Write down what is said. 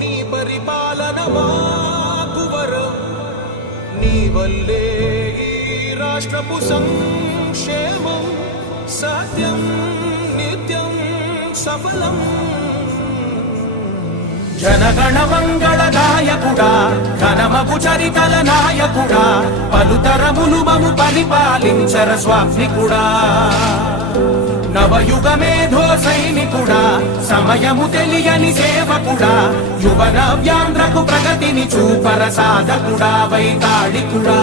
నీ పరిపాలన మాకు వరం నీ వల్లే ఈ రాష్ట్రపు సంక్షేమం సత్యం నిత్యం సఫలం జనగణ మంగళదాయకుడా ఘనమగు చరితల నాయకుడా పలుతరములు మము పరిపాలించర స్వామికుడా నవయుగ మేధో సైనికుడా సమయము తెలియని సేవకుడా యువ నవ్యాంధ్రకు ప్రగతిని చూపర సాధకుడా వైతాళికుడా